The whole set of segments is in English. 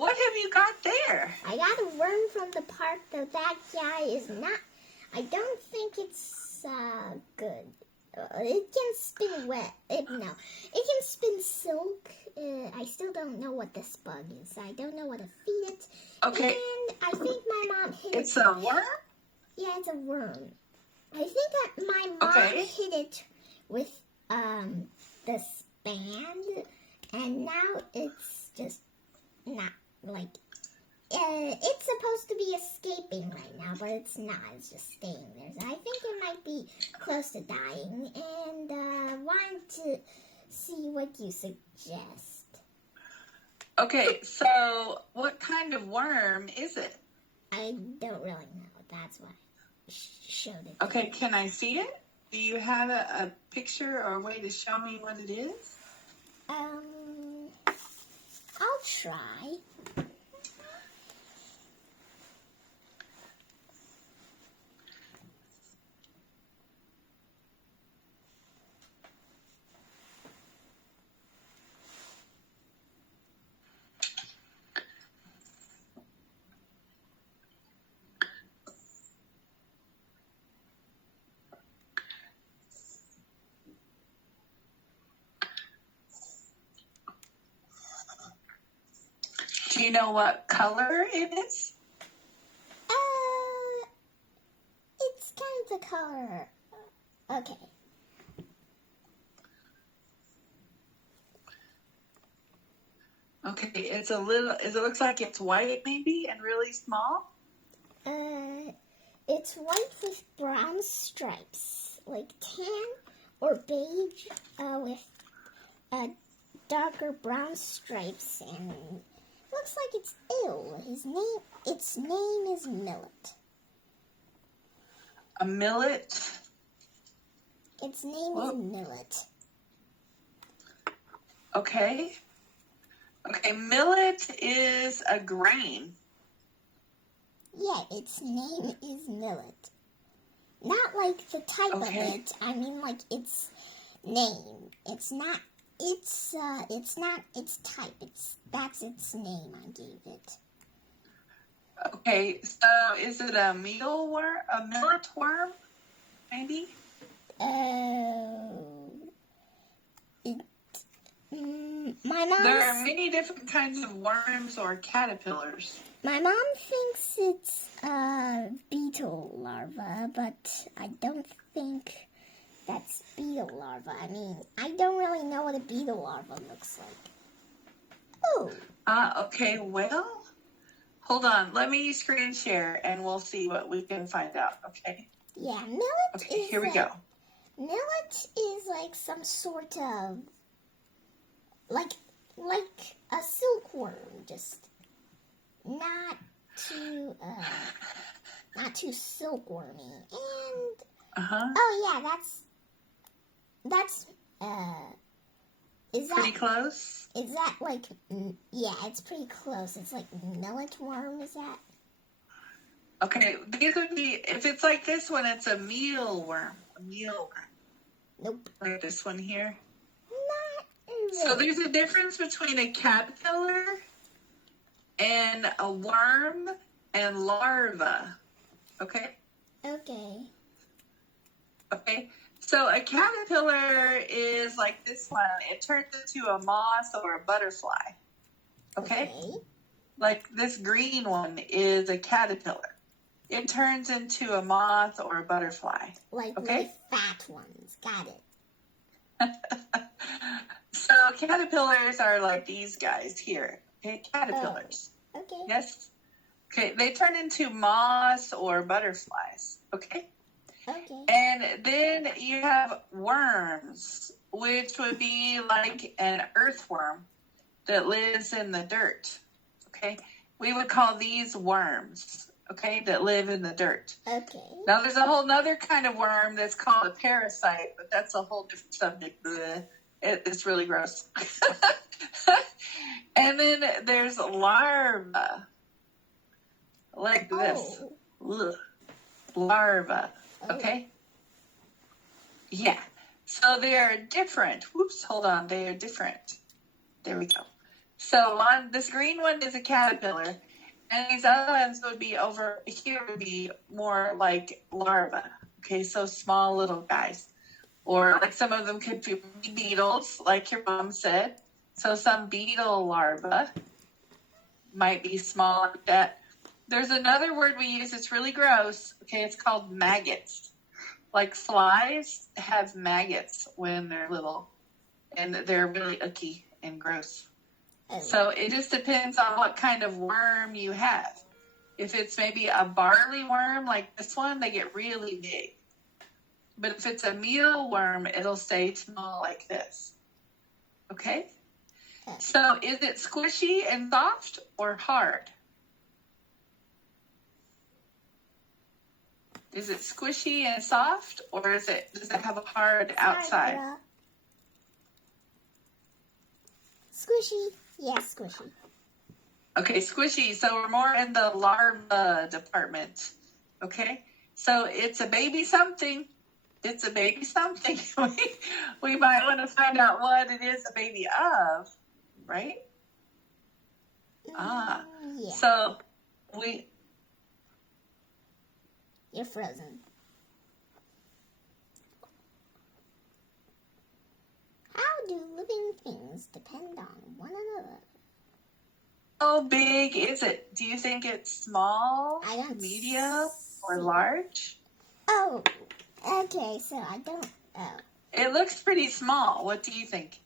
what have you got there? I got a worm from the park, though that guy is not. I don't think it's good. It can spin wet. It can spin silk. I still don't know what this bug is. I don't know what to feed it. Okay. And I think my mom hit it. It's a worm? Yeah, it's a worm. I think that my mom hit it with this band, and now it's just not like. It's supposed to be escaping right now, but it's not. It's just staying there. So I think it might be close to dying, and wanted to see what you suggest. Okay, so what kind of worm is it? I don't really know. That's why I showed it. Okay, can I see it? Do you have a picture or a way to show me what it is? I'll try. Do you know what color it is? It's kind of the color. Okay. Okay, it's a little, it looks like it's white maybe and really small. It's white with brown stripes, like tan or beige, with darker brown stripes, and looks like it's ill. Its name is Millet. A millet? Its name is Millet. Okay. Okay, millet is a grain. Yeah, its name is Millet. Not like the type of it. I mean, like its name. It's not its type. That's its name I gave it. Okay, so is it a mealworm? A millet worm? Maybe? My mom. There are many different kinds of worms or caterpillars. My mom thinks it's a beetle larva, but I don't think that's beetle larva. I mean, I don't really know what a beetle larva looks like. Oh. Okay, well, hold on. Let me screen share and we'll see what we can find out, okay? Yeah, millet okay, is here we go. Millet is like some sort of like a silkworm, just not too silkwormy. And oh yeah, that's is that pretty close? Is that like yeah, it's pretty close. It's like millet worm, is that? Okay, these would be, if it's like this one, it's a mealworm. A mealworm. Nope. Like this one here. Not really. So there's a difference between a caterpillar and a worm and larva. Okay? Okay. Okay. So a caterpillar is like this one. It turns into a moth or a butterfly. Okay? Like this green one is a caterpillar. It turns into a moth or a butterfly. Like really fat ones. Got it. So caterpillars are like these guys here. Okay, caterpillars. Oh, okay. Yes. Okay, they turn into moths or butterflies. Okay. Okay. And then you have worms, which would be like an earthworm that lives in the dirt. Okay. We would call these worms. Okay, that live in the dirt. Okay. Now there's a whole nother kind of worm that's called a parasite, but that's a whole different subject. It's really gross. And then there's larva, like this. Ugh. Larva. Okay? Yeah. So they are different. Whoops, hold on. They are different. There we go. So this green one is a caterpillar, and these other ones would be over here would be more like larvae. Okay, so small little guys. Or like some of them could be beetles, like your mom said. So some beetle larvae might be small like that. There's another word we use that's really gross. Okay, it's called maggots. Like flies have maggots when they're little, and they're really icky and gross. So it just depends on what kind of worm you have. If it's maybe a barley worm like this one, they get really big. But if it's a mealworm, it'll stay small like this. Okay? So is it squishy and soft or hard? Is it squishy and soft, or does it have a hard outside? Squishy. Yeah, squishy. Okay, squishy. So we're more in the larva department. Okay? So it's a baby something. It's a baby something. We might want to find out what it is a baby of, right? Yeah. So You're frozen. How do living things depend on one another? How big is it? Do you think it's small, medium, or large? Oh, okay, so I don't... Oh. It looks pretty small. What do you think?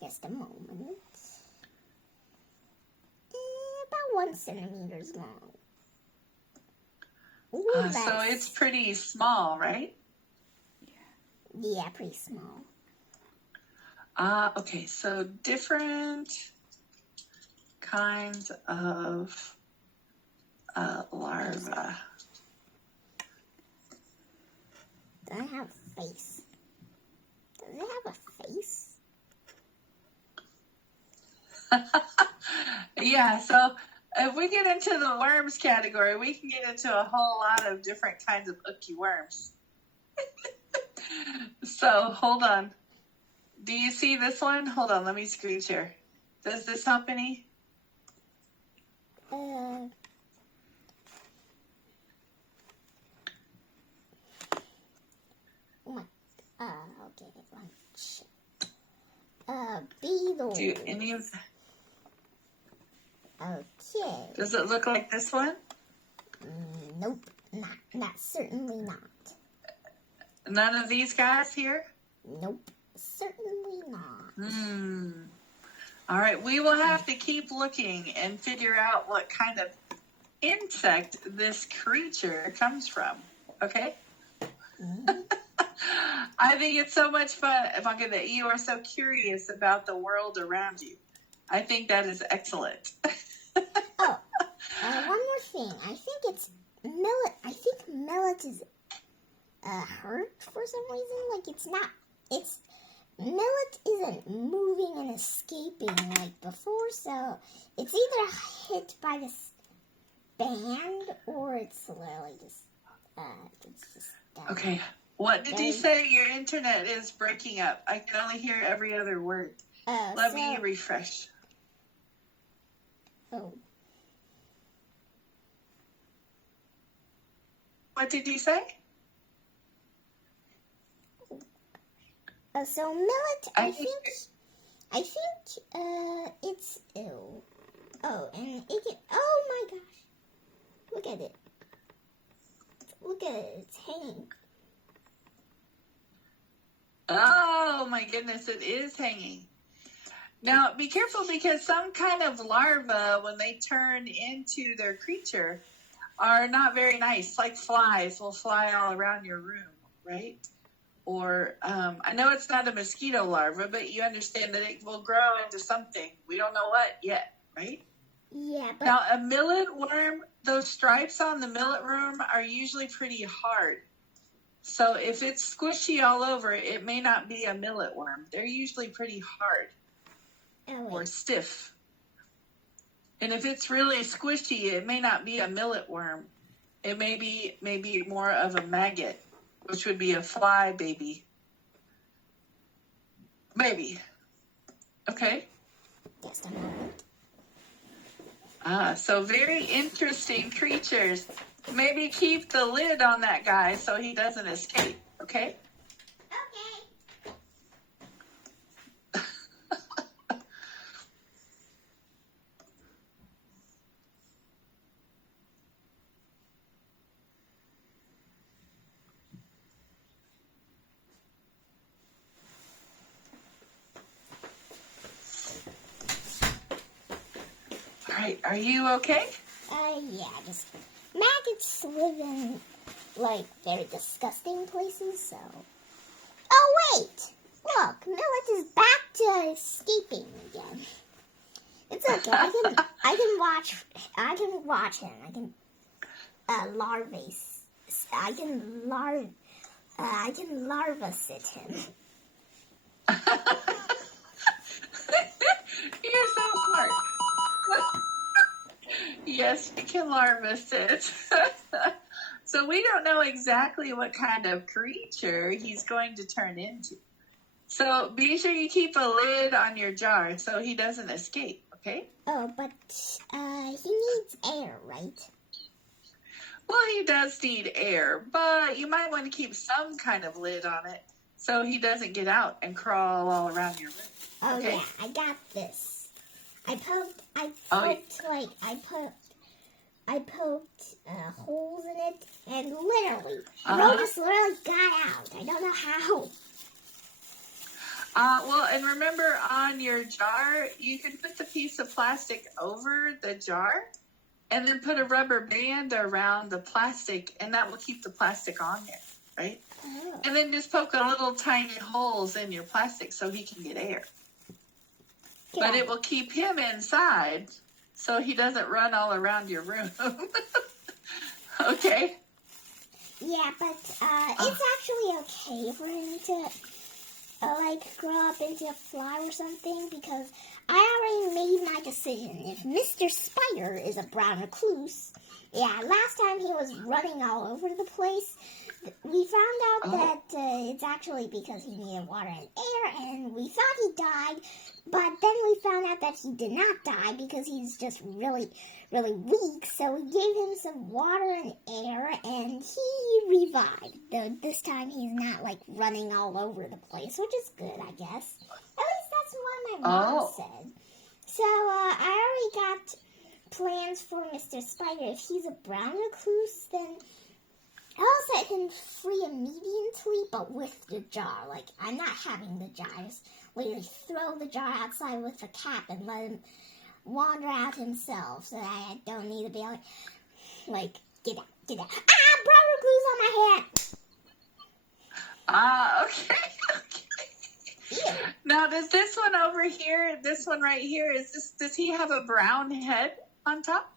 Just a moment. About 1 centimeter long. So it's pretty small, right? Yeah, pretty small. Okay, so different kinds of larvae. Does it have a face? Does it have a face? Yeah, so if we get into the worms category, we can get into a whole lot of different kinds of icky worms. So hold on. Do you see this one? Hold on, let me screen share. Does this help any? Okay, beetles. Do any of... Okay. Does it look like this one? Nope, not certainly not. None of these guys here? Nope, certainly not. All right, we will have to keep looking and figure out what kind of insect this creature comes from. Okay? I think it's so much fun, Ivanka, that you are so curious about the world around you. I think that is excellent. One more thing. I think it's millet. I think millet is hurt for some reason. Like it's not. Millet isn't moving and escaping like before. So it's either hit by this band or it's literally just done. Okay. What did you say? Your internet is breaking up. I can only hear every other word. Let me refresh. What did you say? So millet, I think it's ill. Oh, and it can. Oh my gosh! Look at it. Look at it. It's hanging. Oh my goodness! It is hanging. Now be careful because some kind of larva, when they turn into their creature, are not very nice. Like flies will fly all around your room, right? Or I know it's not a mosquito larva, but you understand that it will grow into something. We don't know what yet, right? Yeah, but... Now, a millet worm, those stripes on the millet worm are usually pretty hard. So if it's squishy all over, it may not be a millet worm. They're usually pretty hard or stiff. And if it's really squishy, it may not be a millet worm. It may be more of a maggot, which would be a fly baby. Maybe. Okay. Just a moment. So very interesting creatures. Maybe keep the lid on that guy so he doesn't escape, okay? Okay. All right, are you okay? Yeah, just maggots live in, like, very disgusting places, so. Oh, wait! Look, Millet is back to escaping again. It's okay, I can watch him. I can, I can larva sit him. You're so smart. Yes, you can larva sit. So we don't know exactly what kind of creature he's going to turn into. So be sure you keep a lid on your jar so he doesn't escape, okay? Oh, but he needs air, right? Well, he does need air, but you might want to keep some kind of lid on it so he doesn't get out and crawl all around your room. Oh, okay? yeah, I got this. I poked holes in it, and literally, Rogus literally got out. I don't know how. Well, and remember on your jar, you can put the piece of plastic over the jar and then put a rubber band around the plastic, and that will keep the plastic on there, right? Oh. And then just poke a little tiny holes in your plastic so he can get air. Yeah. But it will keep him inside so he doesn't run all around your room. Okay? Yeah, but it's actually okay for him to grow up into a fly or something, because I already made my decision. If Mr. Spider is a brown recluse, yeah, last time he was running all over the place, we found out that it's actually because he needed water and air, and we thought he died, but then we found out that he did not die because he's just really, really weak, so we gave him some water and air, and he revived. Though this time he's not, running all over the place, which is good, I guess. At least that's what my mom said. So, I already got plans for Mr. Spider. If he's a brown recluse, then I'll set him free immediately, but with the jar. I'm not having the jar. Just literally throw the jar outside with a cap and let him wander out himself, so that I don't need to be get out, get out. Ah, brown recluse on my head! Okay. Now, does this one over here, this one right here, does he have a brown head on top?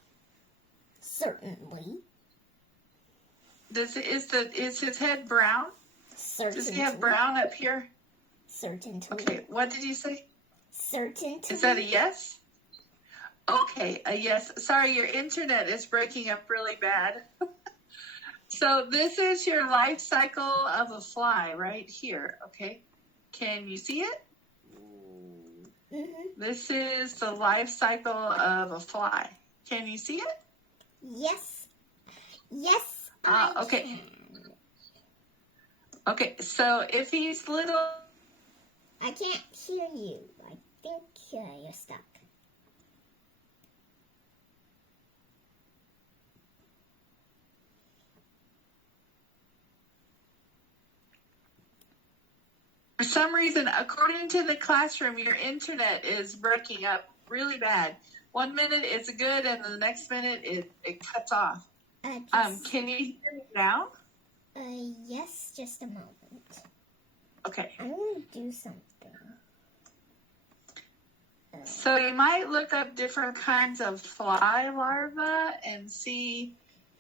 Certainly. Is his head brown? Certainly. Does he have brown up here? Certainly. Okay, what did you say? Certainly. Is that a yes? Okay, a yes. Sorry, your internet is breaking up really bad. So this is your life cycle of a fly right here, okay? Can you see it? Mm-hmm. This is the life cycle of a fly. Can you see it? Yes. Yes, okay. can. Okay, so if he's little... I can't hear you. I think you're stuck. For some reason, according to the classroom, your internet is breaking up really bad. 1 minute it's good, and the next minute it cuts off. Can you hear me now? Yes, just a moment. Okay. I'm going to do something. So you might look up different kinds of fly larvae and see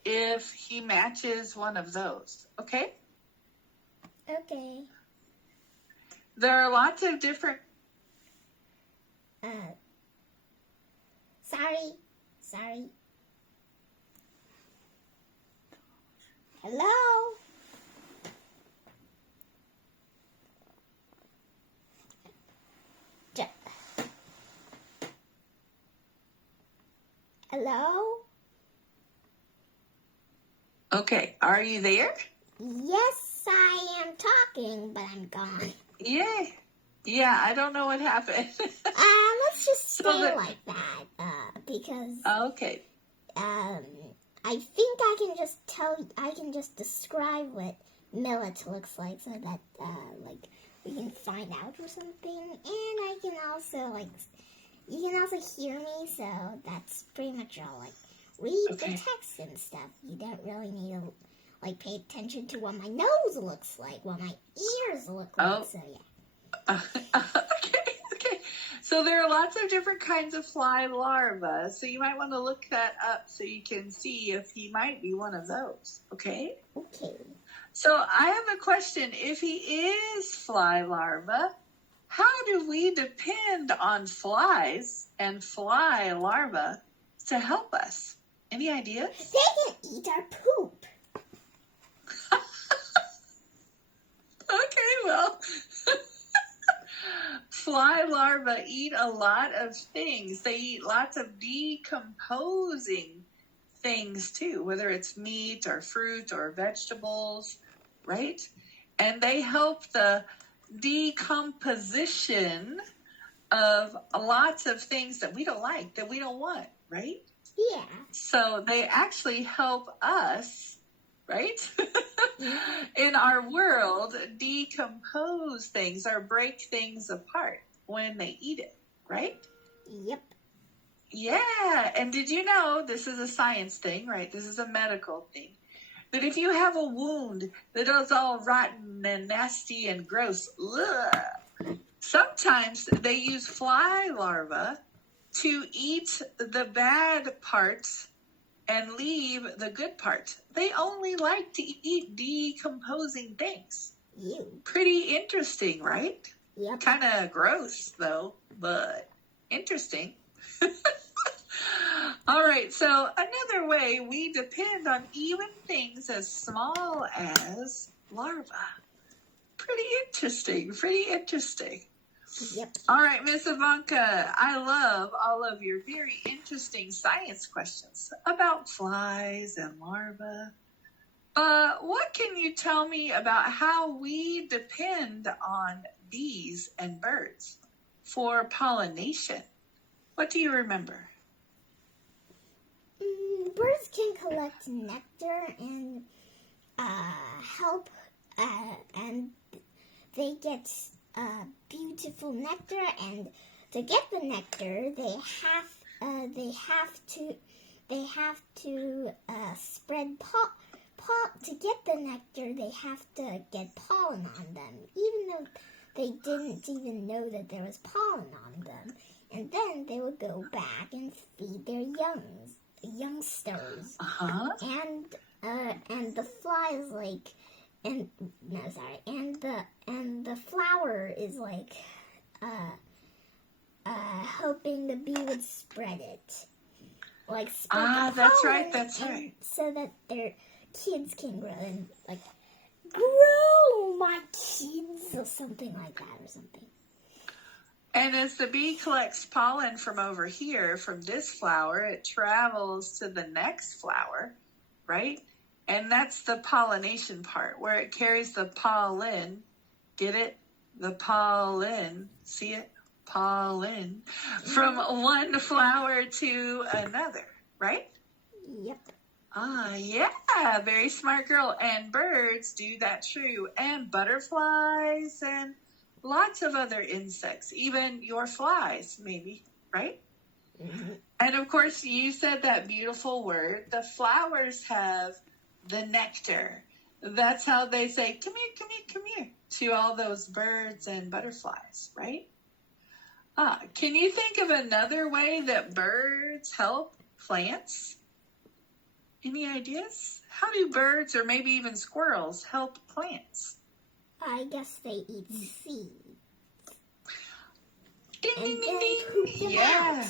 if he matches one of those. Okay? Okay. There are lots of different... Sorry. Hello? Hello? Okay, are you there? Yes, I am talking, but I'm gone. Yay. Yeah, I don't know what happened. Let's just So stay the- like that, because okay. I think I can just describe what millet looks like so that, like, we can find out or something. And I can also, like, you can also hear me, so that's pretty much all. Like, read the text and stuff. You don't really need to, like, pay attention to what my nose looks like, what my ears look like, so yeah. Okay. So there are lots of different kinds of fly larvae. So you might want to look that up so you can see if he might be one of those. Okay? Okay. So I have a question. If he is fly larva, how do we depend on flies and fly larvae to help us? Any ideas? They can eat our poop. Okay, well, fly larvae eat a lot of things. They eat lots of decomposing things too, whether it's meat or fruit or vegetables, right? And they help the decomposition of lots of things that we don't like, that we don't want, right? Yeah. So they actually help us, right? In our world, decompose things or break things apart when they eat it, right? Yep. Yeah. And did you know, this is a science thing, right? This is a medical thing. That if you have a wound that is all rotten and nasty and gross, sometimes they use fly larvae to eat the bad parts and leave the good parts. They only like to eat decomposing things. You. Pretty interesting, right? Yep. Kind of gross, though, but interesting. All right, so another way we depend on even things as small as larvae. Pretty interesting, pretty interesting. Yep. All right, Miss Ivanka, I love all of your very interesting science questions about flies and larvae. But what can you tell me about how we depend on bees and birds for pollination? What do you remember? Birds can collect nectar and help, and they get beautiful nectar. And to get the nectar, they have to spread to get the nectar. They have to get pollen on them, even though they didn't even know that there was pollen on them. And then they would go back and feed their youngsters. And the fly is like, and the flower is like, hoping the bee would spread it, like spread the pollen. That's right. So that their kids can grow and like grow my kids or something like that or something. And as the bee collects pollen from over here, from this flower, it travels to the next flower, right? And that's the pollination part, where it carries the pollen. Get it? The pollen. See it? Pollen. From one flower to another, right? Yep. Yeah. Very smart girl. And birds do that too. And butterflies and lots of other insects, even your flies, maybe, right? Mm-hmm. And of course, you said that beautiful word. The flowers have the nectar. That's how they say, come here, come here, come here, to all those birds and butterflies, right? Can you think of another way that birds help plants? Any ideas? How do birds or maybe even squirrels help plants? I guess they eat seeds. Ding, And ding, then ding, poop ding. them Yeah.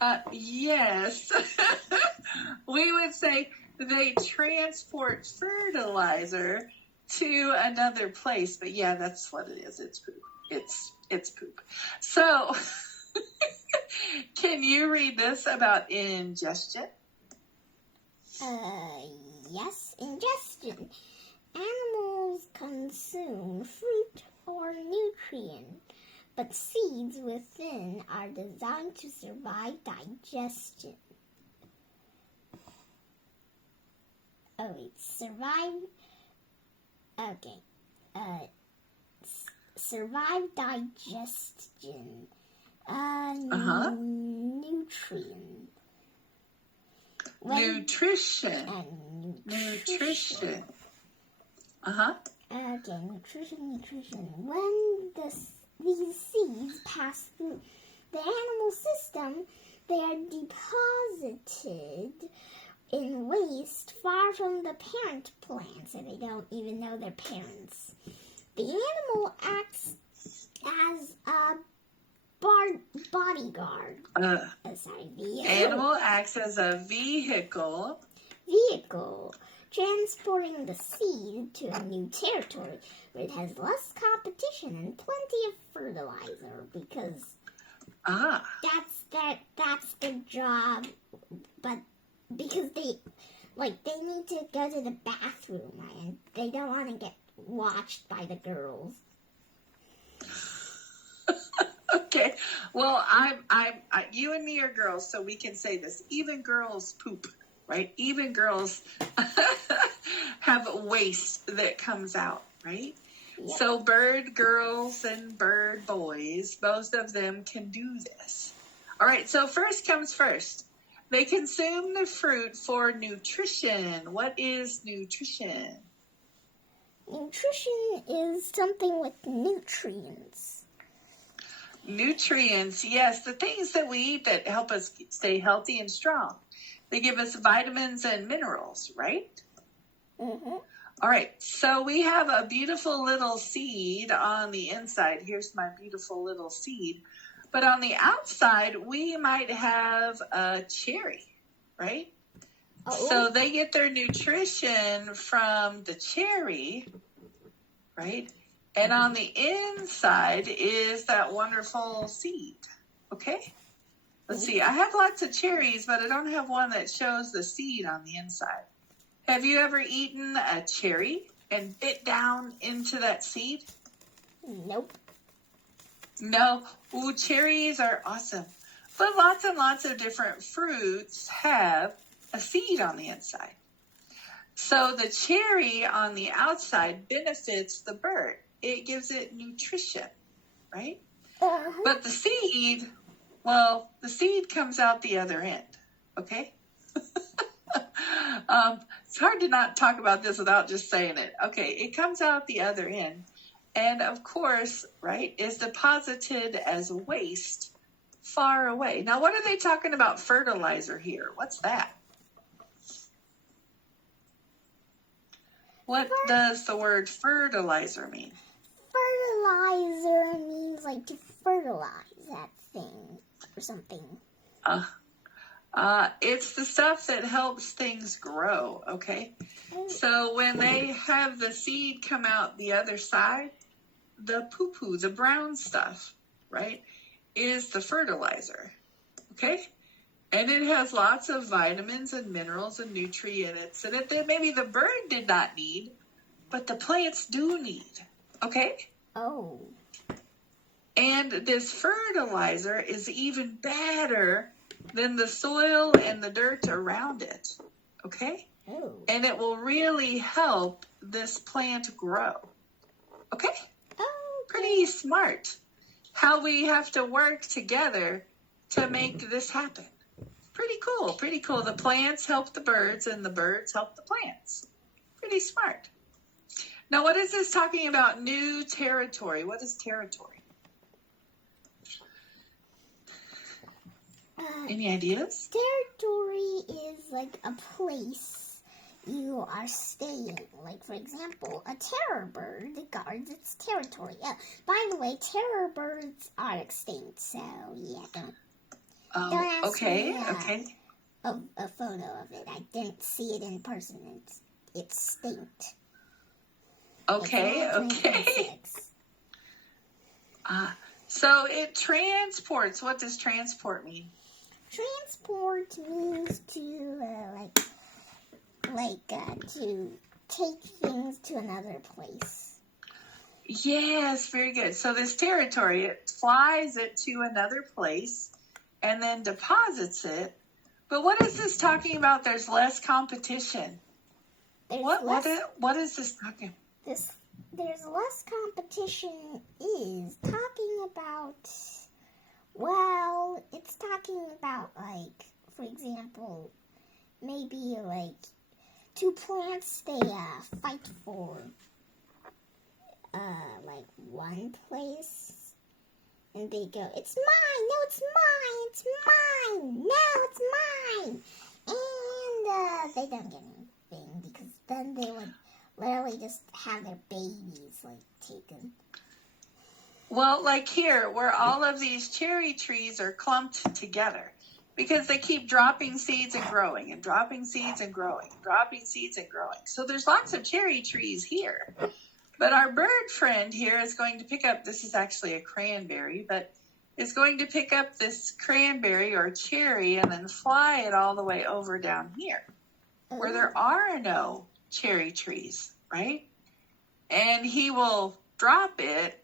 out. Yes. We would say they transport fertilizer to another place, but yeah, that's what it is. It's poop. It's poop. So Can you read this about ingestion? Yes, ingestion. Animals consume fruit or nutrient, but seeds within are designed to survive digestion. Oh, wait, survive. Okay. Survive digestion. Nutrient. Nutrition. Nutrition. Uh-huh. Okay, nutrition. When these seeds pass through the animal system, they are deposited in waste far from the parent plant, so they don't even know their parents. The animal acts as a bodyguard. Animal acts as a vehicle, transporting the seed to a new territory where it has less competition and plenty of fertilizer, because that's their job. But because they need to go to the bathroom and they don't want to get watched by the girls. Okay, well, you and me are girls, so we can say this. Even girls poop, right? Even girls have waste that comes out, right? Yep. So bird girls and bird boys, both of them can do this. All right, so first comes first. They consume the fruit for nutrition. What is nutrition? Nutrition is something with nutrients. Nutrients, yes, the things that we eat that help us stay healthy and strong. They give us vitamins and minerals, right? Mm-hmm. All right, so we have a beautiful little seed on the inside. Here's my beautiful little seed. But on the outside, we might have a cherry, right? Oh. So they get their nutrition from the cherry, right? And on the inside is that wonderful seed. Okay? Let's see. I have lots of cherries, but I don't have one that shows the seed on the inside. Have you ever eaten a cherry and bit down into that seed? Nope. No. Ooh, cherries are awesome. But lots and lots of different fruits have a seed on the inside. So the cherry on the outside benefits the bird. It gives it nutrition, right? Uh-huh. But the seed comes out the other end, okay? It's hard to not talk about this without just saying it. Okay, it comes out the other end. And of course, right, is deposited as waste far away. Now, what are they talking about fertilizer here? What's that? What does the word fertilizer mean? Fertilizer means like to fertilize that thing or something. It's the stuff that helps things grow, okay? So when they have the seed come out the other side, the poo-poo, the brown stuff, right, is the fertilizer, okay? And it has lots of vitamins and minerals and nutrients in it that maybe the bird did not need, but the plants do need, okay? Oh. And this fertilizer is even better than the soil and the dirt around it, okay? Oh. And it will really help this plant grow, okay? Oh. Pretty smart. How we have to work together to make this happen. Pretty cool, pretty cool. The plants help the birds and the birds help the plants. Pretty smart. Now, what is this talking about? New territory. What is territory? Any ideas? Territory is like a place you are staying. Like, for example, a terror bird guards its territory. By the way, terror birds are extinct, so yeah, don't ask okay, me, okay. A photo of it. I didn't see it in person. It's extinct. Okay, okay. So it transports. What does transport mean? transport means to to take things to another place. Yes, very good. So this territory, it flies it to another place and then deposits it. But what is this talking about? There's less competition. What is this talking? There's less competition is talking about, well, it's talking about, like, for example, maybe like two plants, they fight for like one place, and they go, it's mine, no, it's mine, it's mine, no, it's mine, and they don't get anything, because then they would literally just have their babies, like, taken. Well, like here, where all of these cherry trees are clumped together, because they keep dropping seeds and growing, and dropping seeds and growing, dropping seeds and growing. So there's lots of cherry trees here. But our bird friend here is going to pick up, this is actually a cranberry, but is going to pick up this cranberry or cherry and then fly it all the way over down here, where there are no cherry trees, right? And he will drop it,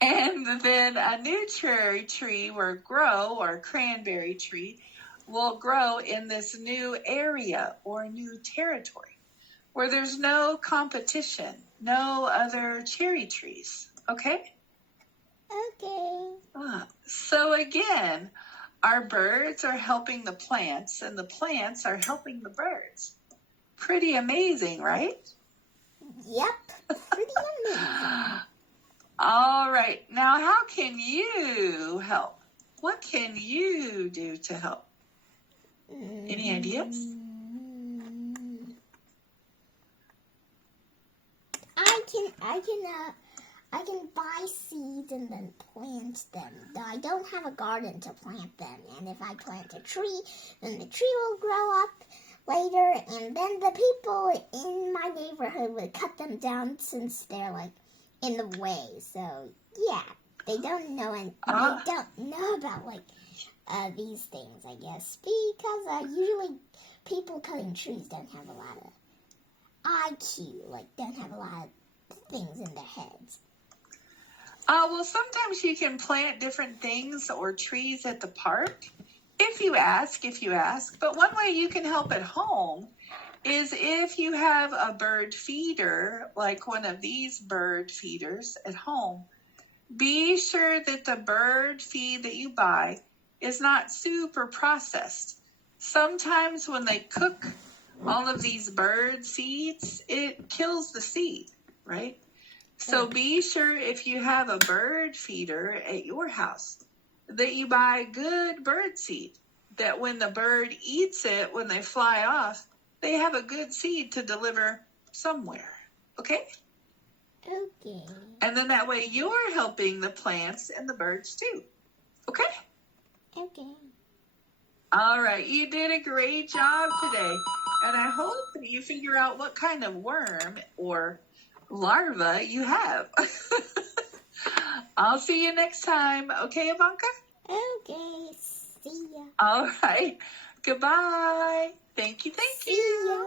and then a new cherry tree will grow, or cranberry tree will grow in this new area or new territory where there's no competition, no other cherry trees. Okay? Okay. So again, our birds are helping the plants, and the plants are helping the birds. Pretty amazing, right? Yep, pretty amazing. All right. Now, how can you help? What can you do to help? Any ideas? I can buy seeds and then plant them. I don't have a garden to plant them, and if I plant a tree, then the tree will grow up later, and then the people in my neighborhood would cut them down since they're like in the way. So yeah, they don't know, and they don't know about like these things, I guess, because usually people cutting trees don't have a lot of IQ, like don't have a lot of things in their heads. Well, sometimes you can plant different things or trees at the park if you ask. But one way you can help at home is if you have a bird feeder, like one of these bird feeders at home, be sure that the bird feed that you buy is not super processed. Sometimes when they cook all of these bird seeds, it kills the seed, right? So be sure if you have a bird feeder at your house that you buy good bird seed, that when the bird eats it, when they fly off, they have a good seed to deliver somewhere. Okay? Okay. And then that way you're helping the plants and the birds too. Okay? Okay. All right. You did a great job today. And I hope that you figure out what kind of worm or larva you have. I'll see you next time. Okay, Ivanka? Okay. See ya. All right. Goodbye. Thank you. See ya.